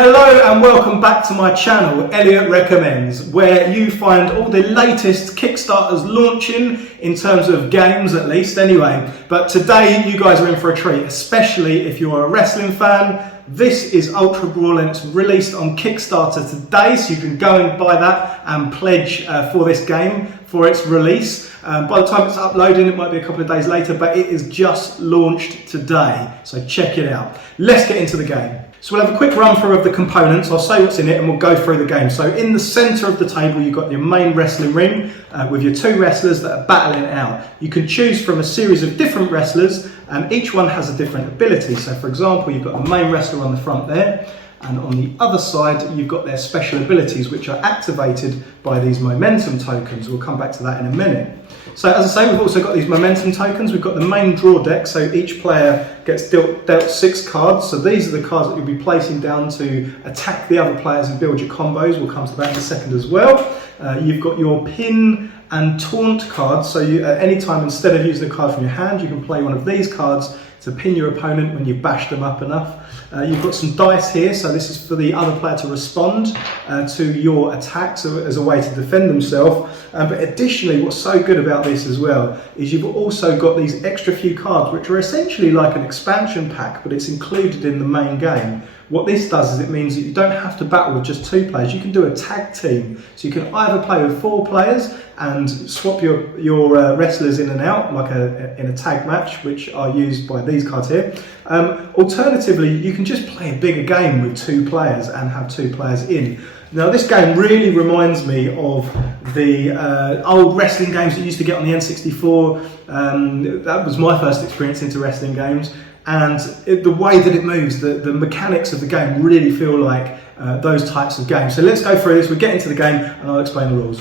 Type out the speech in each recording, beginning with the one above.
Hello and welcome back to my channel, Elliot Recommends, where you find all the latest Kickstarters launching in terms of games, at least anyway. But today you guys are in for a treat, especially if you're a wrestling fan. This is Ultrabrawl and it's released on Kickstarter today, so you can go and buy that and pledge for this game for its release. By the time it's uploading, it might be a couple of days later, but it is just launched today, so check it out. Let's get into the game. So we'll have a quick run through of the components. I'll say what's in it and we'll go through the game. So in the centre of the table you've got your main wrestling ring with your two wrestlers that are battling it out. You can choose from a series of different wrestlers and each one has a different ability. So for example, you've got the main wrestler on the front there, and on the other side you've got their special abilities which are activated by these momentum tokens. We'll come back to that in a minute. So as I say, we've also got these momentum tokens. We've got the main draw deck, so each player gets dealt 6 cards. So these are the cards that you'll be placing down to attack the other players and build your combos. We'll come to that in a second as well. You've got your pin and taunt cards, so you, at any time, instead of using a card from your hand, you can play one of these cards to pin your opponent when you've bashed them up enough. You've got some dice here, so this is for the other player to respond to your attack, so as a way to defend themselves. But additionally, what's so good about this as well is you've also got these extra few cards which are essentially like an expansion pack, but it's included in the main game. What this does is it means that you don't have to battle with just 2 players, you can do a tag team. So you can either play with 4 players and swap your wrestlers in and out, like in a tag match, which are used by these cards here. Alternatively, you can just play a bigger game with 2 players and have 2 players in. Now this game really reminds me of the old wrestling games that you used to get on the N64. That was my first experience into wrestling games. And the way that it moves, the mechanics of the game really feel like those types of games. So let's go through this, we'll get into the game and I'll explain the rules.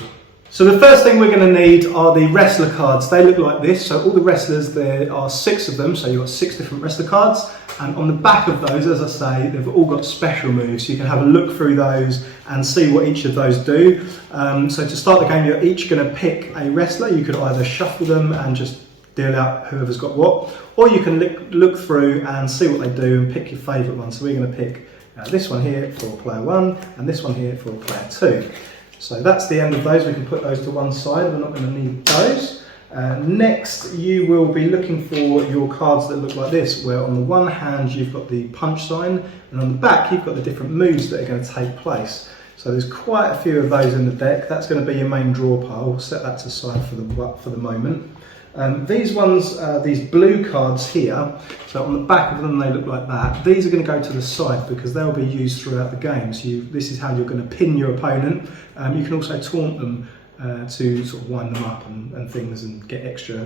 So the first thing we're going to need are the wrestler cards. They look like this. So all the wrestlers, there are 6 of them. So you've got 6 different wrestler cards. And on the back of those, as I say, they've all got special moves. So you can have a look through those and see what each of those do. So to start the game, you're each going to pick a wrestler. You could either shuffle them and just deal out whoever's got what, or you can look through and see what they do and pick your favourite one. So we're going to pick this one here for player 1 and this one here for player 2. So that's the end of those. We can put those to one side. We're not going to need those. Next, you will be looking for your cards that look like this, where on the one hand you've got the punch sign and on the back you've got the different moves that are going to take place. So there's quite a few of those in the deck. That's going to be your main draw pile. We'll set that to the side for the moment. These ones, these blue cards here, so on the back of them they look like that. These are going to go to the side because they'll be used throughout the game. So this is how you're going to pin your opponent. You can also taunt them to sort of wind them up and things and get extra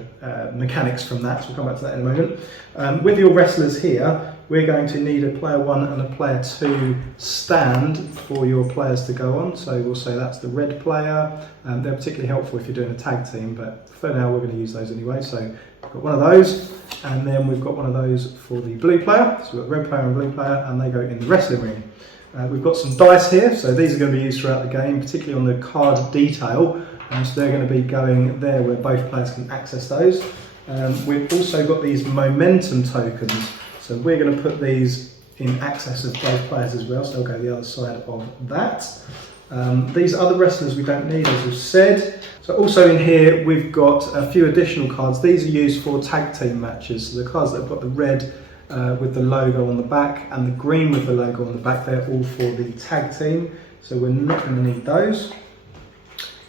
mechanics from that. So we'll come back to that in a moment. With your wrestlers here, we're going to need a player 1 and a player 2 stand for your players to go on. So we'll say that's the red player. They're particularly helpful if you're doing a tag team, but for now we're going to use those anyway. So we've got one of those, and then we've got one of those for the blue player. So we've got red player and blue player, and they go in the wrestling ring. We've got some dice here, so these are going to be used throughout the game, particularly on the card detail. So they're going to be going there where both players can access those. We've also got these momentum tokens, so we're going to put these in access of both players as well, so they'll go the other side of that. These other wrestlers we don't need, as we've said. So also in here we've got a few additional cards. These are used for tag team matches, so the cards that have got the red with the logo on the back and the green with the logo on the back, they're all for the tag team, so we're not going to need those.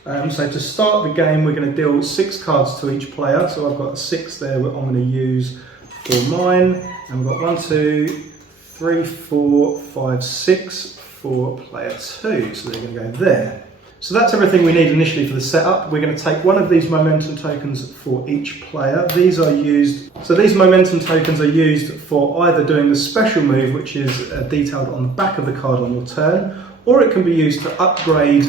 So to start the game we're going to deal 6 cards to each player, so I've got 6 there that I'm going to use for mine, and we've got 1, 2, 3, 4, 5, 6 for player 2, so they're going to go there. So that's everything we need initially for the setup. We're going to take one of these momentum tokens for each player. These momentum tokens are used for either doing the special move, which is detailed on the back of the card on your turn, or it can be used to upgrade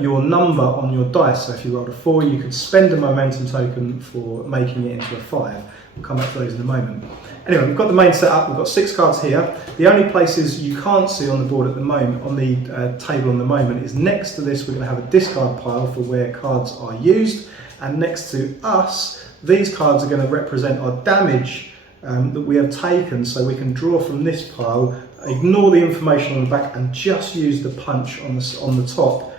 your number on your dice. So if you rolled a 4, you could spend a momentum token for making it into a 5. We'll come back to those in a moment. Anyway, we've got the main setup, we've got 6 cards here. The only places you can't see on the board at the moment, on the table on the moment, is next to this we're going to have a discard pile for where cards are used, and next to us, these cards are going to represent our damage that we have taken, so we can draw from this pile ignore the information on the back and just use the punch on the top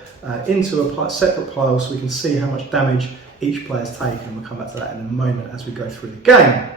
into a separate pile so we can see how much damage each player's taken. We'll come back to that in a moment as we go through the game.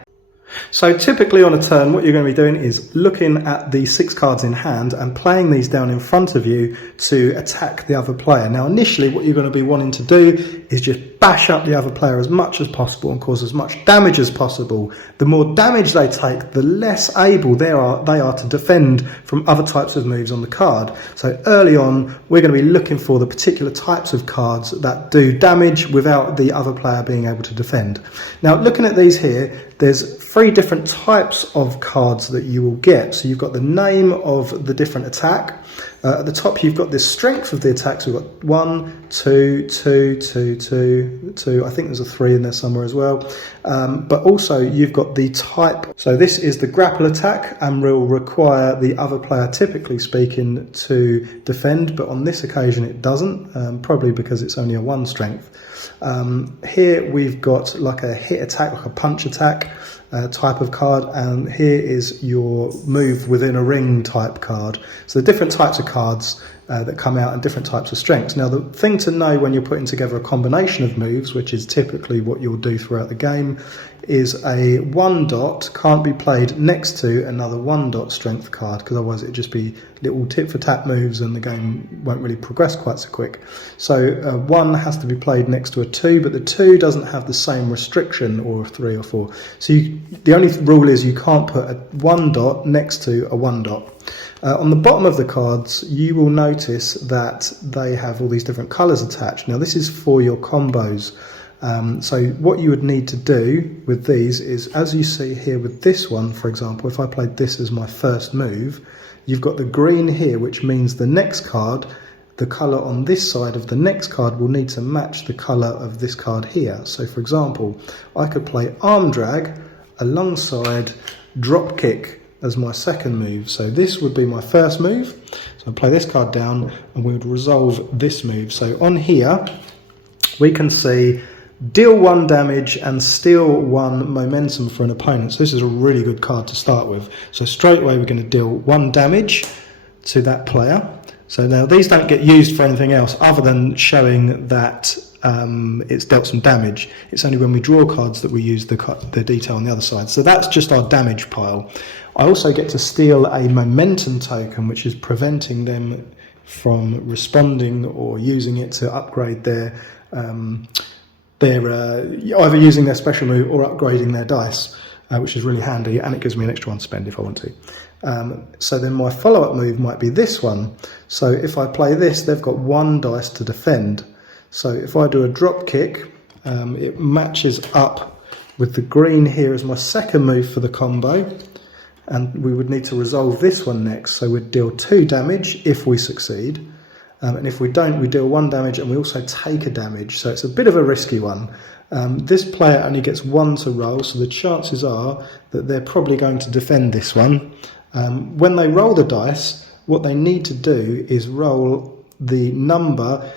So typically on a turn, what you're going to be doing is looking at the 6 cards in hand and playing these down in front of you to attack the other player. Now initially what you're going to be wanting to do is just bash up the other player as much as possible and cause as much damage as possible. The more damage they take, the less able they are to defend from other types of moves on the card. So early on, we're going to be looking for the particular types of cards that do damage without the other player being able to defend. Now looking at these here, there's 3 different types of cards that you will get. So you've got the name of the different attack. At the top you've got the strength of the attack. So we've got 1, 2, 2, 2, 2, 2. I think there's a 3 in there somewhere as well. But also you've got the type. So this is the grapple attack and will require the other player, typically speaking, to defend. But on this occasion it doesn't, probably because it's only a 1 strength. Here we've got like a hit attack, like a punch attack type of card, and here is your move within a ring type card. So the different types of cards that come out and different types of strengths. Now the thing to know when you're putting together a combination of moves, which is typically what you'll do throughout the game, is a 1 dot can't be played next to another 1 dot strength card, because otherwise it'd just be little tit for tat moves and the game won't really progress quite so quick. So 1 has to be played next to a 2, but the 2 doesn't have the same restriction, or a 3 or 4. So the only rule is you can't put a 1 dot next to a 1 dot. On the bottom of the cards, you will notice that they have all these different colours attached. Now this is for your combos. So what you would need to do with these is, as you see here with this one, for example, if I played this as my first move, you've got the green here, which means the next card, the colour on this side of the next card will need to match the colour of this card here. So for example, I could play arm drag alongside drop kick as my second move. So this would be my first move. So I play this card down and we would resolve this move. So on here, we can see deal 1 damage and steal 1 momentum for an opponent. So this is a really good card to start with. So straight away we're going to deal 1 damage to that player. So now these don't get used for anything else other than showing that it's dealt some damage. It's only when we draw cards that we use the detail on the other side. So that's just our damage pile. I also get to steal a momentum token, which is preventing them from responding or using it to upgrade their either using their special move or upgrading their dice, which is really handy, and it gives me an extra 1 to spend if I want to. So then my follow-up move might be this one. So if I play this, they've got 1 dice to defend. So if I do a drop kick, it matches up with the green here as my second move for the combo, and we would need to resolve this one next. So we'd deal 2 damage if we succeed. And if we don't, we deal 1 damage and we also take a damage. So it's a bit of a risky one. This player only gets 1 to roll, so the chances are that they're probably going to defend this one. When they roll the dice, what they need to do is roll the number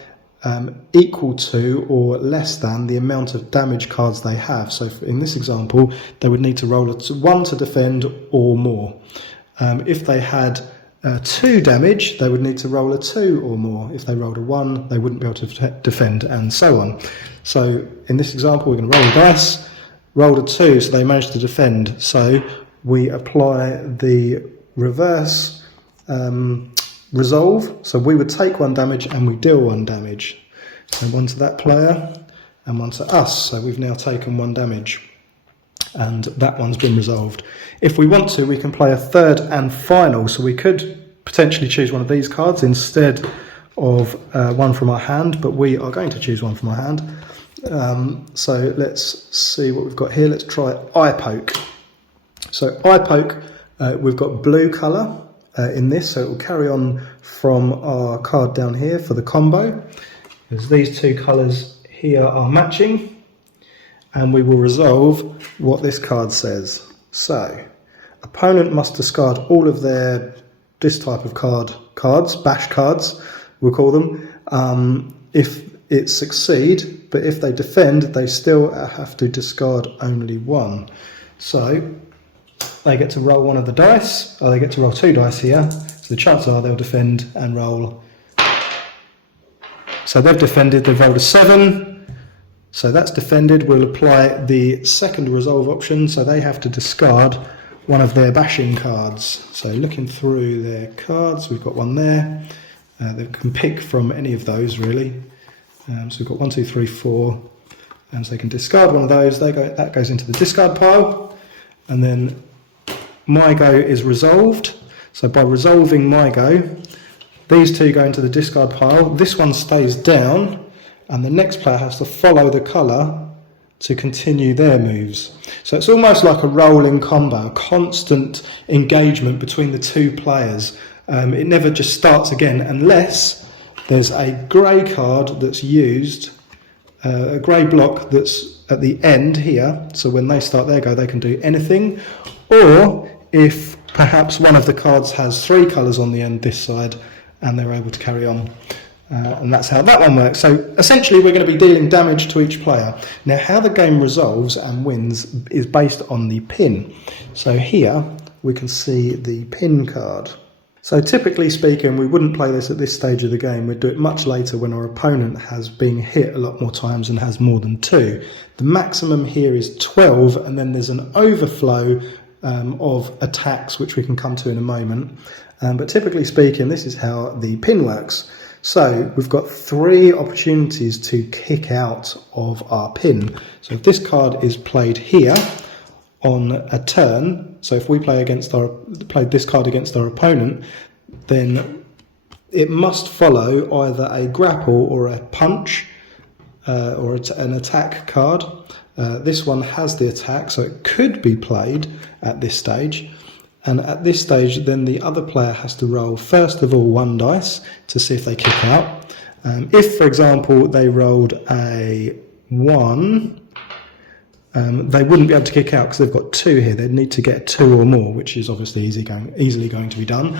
equal to or less than the amount of damage cards they have. So in this example, they would need to roll a 1 to defend or more. If they had 2 damage, they would need to roll a 2 or more. If they rolled a 1, they wouldn't be able to defend, and so on. So in this example, we're going to roll the dice, rolled a 2, so they managed to defend. So we apply the reverse resolve. So we would take 1 damage and we deal 1 damage. So 1 to that player and 1 to us. So we've now taken 1 damage. And that one's been resolved. If we want to, we can play a third and final. So we could potentially choose one of these cards instead of one from our hand, but we are going to choose one from our hand. So let's see what we've got here. Let's try eye poke. So eye poke, we've got blue colour in this, so it will carry on from our card down here for the combo. Because these 2 colours here are matching. And we will resolve what this card says. So, opponent must discard all of this type of cards, bash cards, we'll call them, if it succeed, but if they defend, they still have to discard only 1. So, they get to roll one of the dice, or they get to roll 2 dice here. So the chances are they'll defend and roll. So they've defended, they've rolled a 7. So that's defended. We'll apply the second resolve option, so they have to discard one of their bashing cards. So looking through their cards, we've got one there. They can pick from any of those really. So we've got 1, 2, 3, 4, and so they can discard one of those. That goes into the discard pile, and then my go is resolved. So by resolving my go, these 2 go into the discard pile. This one stays down, and the next player has to follow the colour to continue their moves. So it's almost like a rolling combo, a constant engagement between the 2 players. It never just starts again unless there's a grey card that's used, a grey block that's at the end here, so when they start their go they can do anything, or if perhaps one of the cards has 3 colours on the end this side and they're able to carry on. And that's how that one works. So essentially we're going to be dealing damage to each player. Now how the game resolves and wins is based on the pin. So here we can see the pin card. So typically speaking, we wouldn't play this at this stage of the game. We'd do it much later when our opponent has been hit a lot more times and has more than 2. The maximum here is 12, and then there's an overflow of attacks, which we can come to in a moment. But typically speaking, this is how the pin works. So we've got 3 opportunities to kick out of our pin. So if this card is played here on a turn, so if we played this card against our opponent, then it must follow either a grapple or a punch or an attack card. This one has the attack, so it could be played at this stage. And at this stage, then the other player has to roll, first of all, 1 dice to see if they kick out. If, for example, they rolled a 1, they wouldn't be able to kick out because they've got 2 here. They'd need to get 2 or more, which is obviously easily going to be done.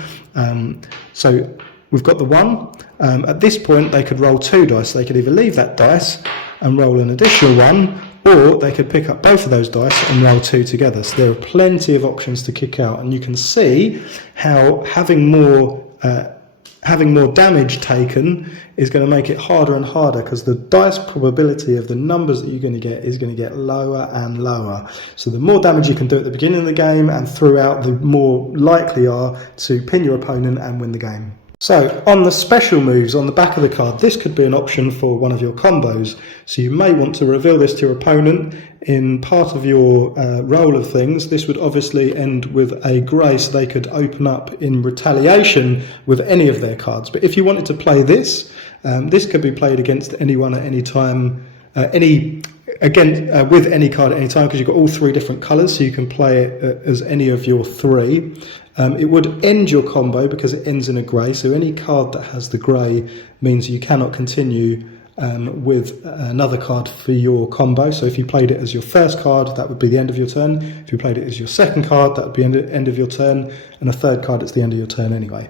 So we've got the 1. At this point, they could roll 2 dice. They could either leave that dice and roll an additional 1, or they could pick up both of those dice and roll 2 together. So there are plenty of options to kick out, and you can see how having more damage taken is going to make it harder and harder, because the dice probability of the numbers that you're going to get is going to get lower and lower. So the more damage you can do at the beginning of the game and throughout, the more likely you are to pin your opponent and win the game. So on the special moves on the back of the card, this could be an option for one of your combos. So you may want to reveal this to your opponent in part of your roll of things. This would obviously end with a grey, so they could open up in retaliation with any of their cards. But if you wanted to play this, this could be played against anyone at any time, with any card at any time, because you've got all 3 different colours, so you can play it as any of your 3. It would end your combo because it ends in a grey, so any card that has the grey means you cannot continue with another card for your combo. So if you played it as your first card, that would be the end of your turn. If you played it as your second card, that would be end of your turn, and a third card, it's the end of your turn anyway.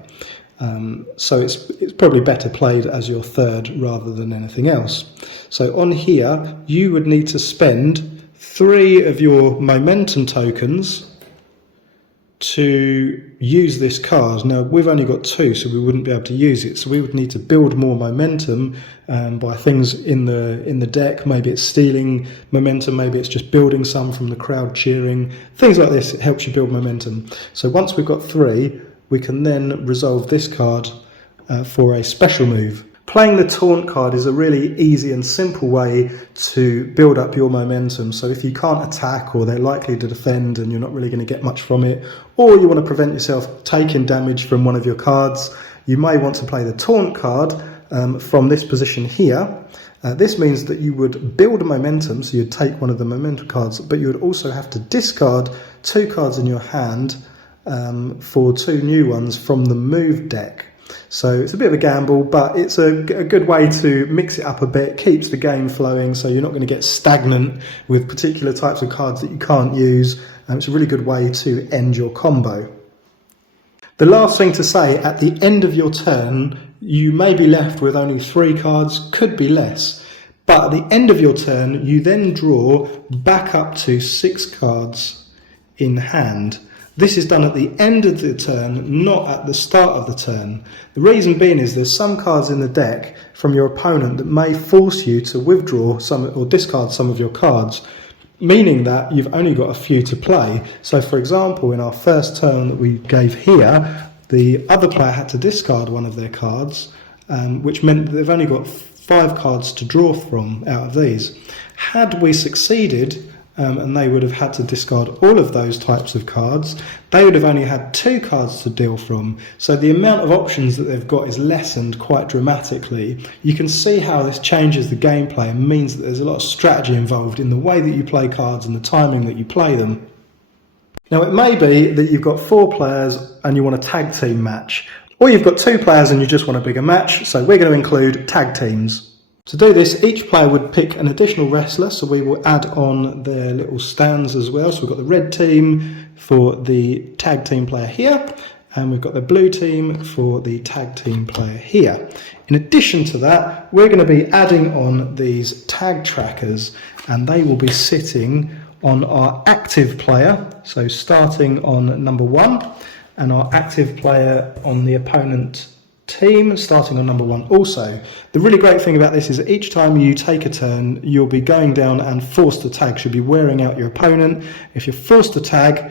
So it's probably better played as your third rather than anything else. So on here, you would need to spend 3 of your momentum tokens to use this card. Now we've only got 2, so we wouldn't be able to use it, so we would need to build more momentum by things in the deck. Maybe it's stealing momentum, maybe it's just building some from the crowd cheering, things like this. It helps you build momentum. So once we've got 3, we can then resolve this card for a special move. Playing the taunt card is a really easy and simple way to build up your momentum. So if you can't attack, or they're likely to defend and you're not really going to get much from it, or you want to prevent yourself taking damage from one of your cards, you may want to play the taunt card from this position here. This means that you would build a momentum, so you'd take one of the momentum cards, but you would also have to discard 2 cards in your hand for 2 new ones from the move deck. So it's a bit of a gamble, but it's a good way to mix it up a bit, keeps the game flowing, so you're not going to get stagnant with particular types of cards that you can't use. It's a really good way to end your combo. The last thing to say, at the end of your turn, you may be left with only 3 cards, could be less. But at the end of your turn, you then draw back up to 6 cards in hand. This is done at the end of the turn, not at the start of the turn. The reason being is there's some cards in the deck from your opponent that may force you to withdraw some or discard some of your cards, meaning that you've only got a few to play. So for example, in our first turn that we gave here, the other player had to discard one of their cards, which meant that they've only got 5 cards to draw from out of these. Had we succeeded, and they would have had to discard all of those types of cards, they would have only had 2 cards to deal from. So the amount of options that they've got is lessened quite dramatically. You can see how this changes the gameplay and means that there's a lot of strategy involved in the way that you play cards and the timing that you play them. Now it may be that you've got 4 players and you want a tag team match, or you've got 2 players and you just want a bigger match, so we're going to include tag teams. To do this, each player would pick an additional wrestler, so we will add on their little stands as well. So we've got the red team for the tag team player here, and we've got the blue team for the tag team player here. In addition to that, we're going to be adding on these tag trackers, and they will be sitting on our active player, so starting on number 1, and our active player on the opponent team starting on number 1 also. The really great thing about this is that each time you take a turn, you'll be going down and forced to tag. You'll be wearing out your opponent. If you're forced to tag,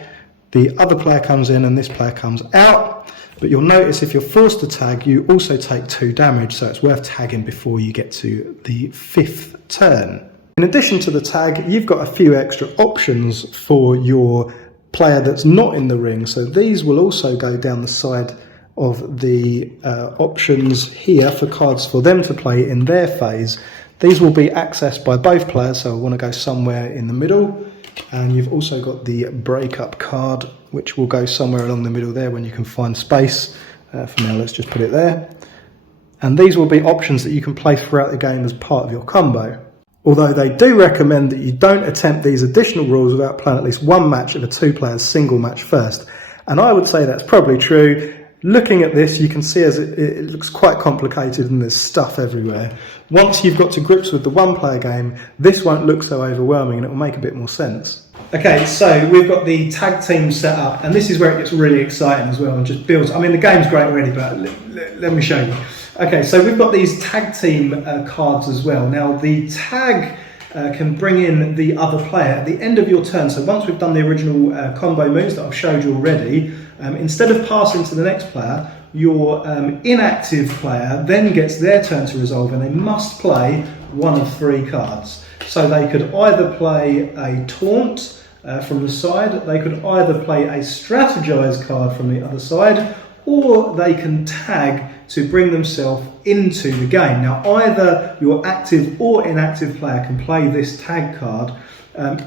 the other player comes in and this player comes out. But you'll notice if you're forced to tag, you also take 2 damage, so it's worth tagging before you get to the 5th turn. In addition to the tag, you've got a few extra options for your player that's not in the ring. So these will also go down the side of the options here for cards for them to play in their phase. These will be accessed by both players, so I want to go somewhere in the middle. And you've also got the breakup card, which will go somewhere along the middle there when you can find space. For now, let's just put it there. And these will be options that you can play throughout the game as part of your combo. Although they do recommend that you don't attempt these additional rules without playing at least 1 match of a 2-player single match first. And I would say that's probably true. Looking at this, you can see as it looks quite complicated and there's stuff everywhere. Once you've got to grips with the 1-player game, this won't look so overwhelming and it will make a bit more sense. Okay, so we've got the tag team set up, and this is where it gets really exciting as well and just builds. I mean, the game's great already, but let me show you. Okay, so we've got these tag team cards as well. Now, the tag can bring in the other player at the end of your turn. So once we've done the original combo moves that I've showed you already, instead of passing to the next player, your inactive player then gets their turn to resolve, and they must play 1 of 3 cards. So they could either play a taunt from the side, they could either play a strategize card from the other side, or they can tag to bring themselves into the game. Now, either your active or inactive player can play this tag card.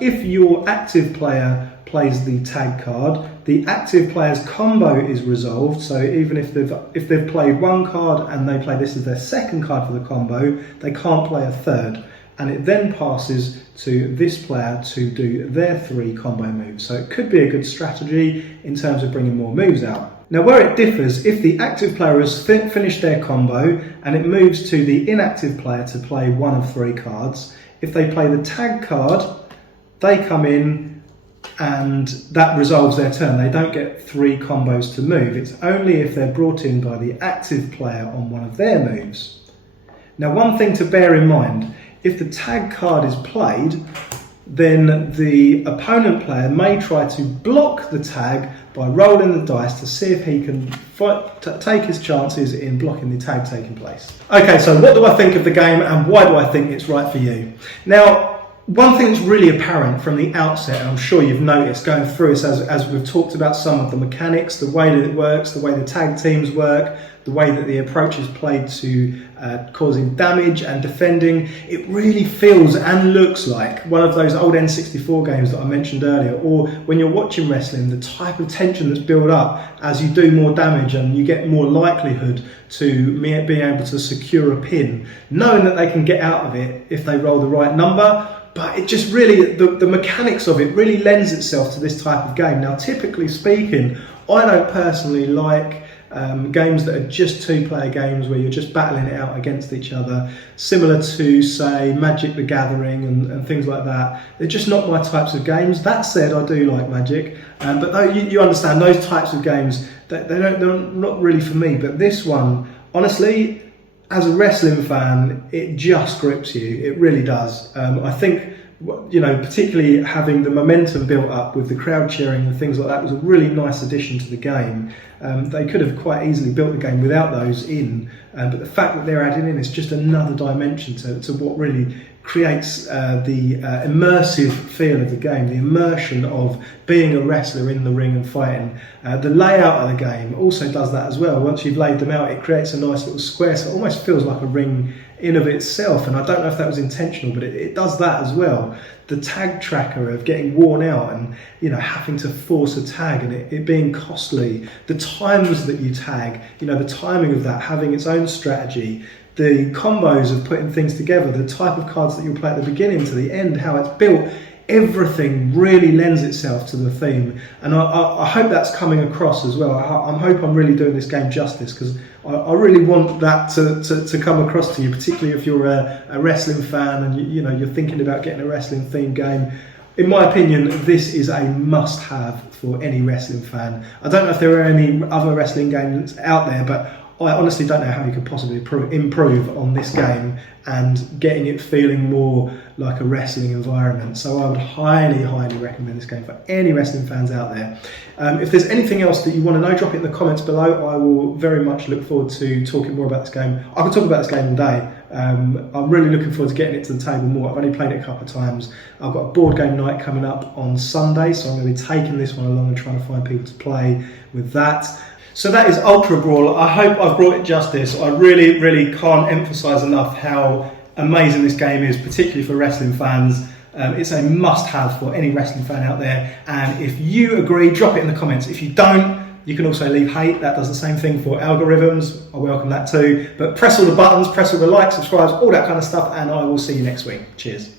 If your active player plays the tag card, the active player's combo is resolved. So even if they've played 1 card and they play this as their second card for the combo, they can't play a third. And it then passes to this player to do their 3 combo moves. So it could be a good strategy in terms of bringing more moves out. Now, where it differs, if the active player has finished their combo and it moves to the inactive player to play 1 of 3 cards, if they play the tag card, they come in and that resolves their turn. They don't get 3 combos to move. It's only if they're brought in by the active player on one of their moves. Now, one thing to bear in mind, if the tag card is played, then the opponent player may try to block the tag by rolling the dice to see if he can take his chances in blocking the tag taking place. Okay, so what do I think of the game and why do I think it's right for you? Now, one thing that's really apparent from the outset, and I'm sure you've noticed going through this as we've talked about some of the mechanics, the way that it works, the way the tag teams work, the way that the approach is played to causing damage and defending, it really feels and looks like one of those old N64 games that I mentioned earlier, or when you're watching wrestling, the type of tension that's built up as you do more damage and you get more likelihood to being able to secure a pin, knowing that they can get out of it if they roll the right number. But it just really, the mechanics of it really lends itself to this type of game. Now, typically speaking, I don't personally like games that are just two-player games where you're just battling it out against each other, similar to, say, Magic the Gathering and things like that. They're just not my types of games. That said, I do like Magic, but though you understand those types of games, they're not really for me. But this one, honestly, as a wrestling fan, it just grips you. It really does. I think, you know, particularly having the momentum built up with the crowd cheering and things like that was a really nice addition to the game. They could have quite easily built the game without those in, but the fact that they're adding in is just another dimension to what really creates the immersive feel of the game, the immersion of being a wrestler in the ring and fighting. The layout of the game also does that as well. Once you've laid them out, it creates a nice little square, so it almost feels like a ring in of itself, and I don't know if that was intentional, but it does that as well. The tag tracker of getting worn out and, you know, having to force a tag and it being costly, the times that you tag, you know, the timing of that having its own strategy, the combos of putting things together, the type of cards that you'll play at the beginning to the end, how it's built, everything really lends itself to the theme, and I hope that's coming across as well. I hope I'm really doing this game justice, because I really want that to come across to you, particularly if you're a wrestling fan and you know you're thinking about getting a wrestling themed game. In my opinion, this is a must-have for any wrestling fan. I don't know if there are any other wrestling games out there, but I honestly don't know how you could possibly improve on this game and getting it feeling more like a wrestling environment. So I would highly, highly recommend this game for any wrestling fans out there. If there's anything else that you want to know, drop it in the comments below. I will very much look forward to talking more about this game. I could talk about this game all day. I'm really looking forward to getting it to the table more. I've only played it a couple of times. I've got a board game night coming up on Sunday, so I'm going to be taking this one along and trying to find people to play with that. So that is Ultrabrawl. I hope I've brought it justice. I really, really can't emphasise enough how amazing this game is, particularly for wrestling fans. It's a must-have for any wrestling fan out there. And if you agree, drop it in the comments. If you don't, you can also leave hate. That does the same thing for algorithms. I welcome that too. But press all the buttons, press all the likes, subscribes, all that kind of stuff, and I will see you next week. Cheers.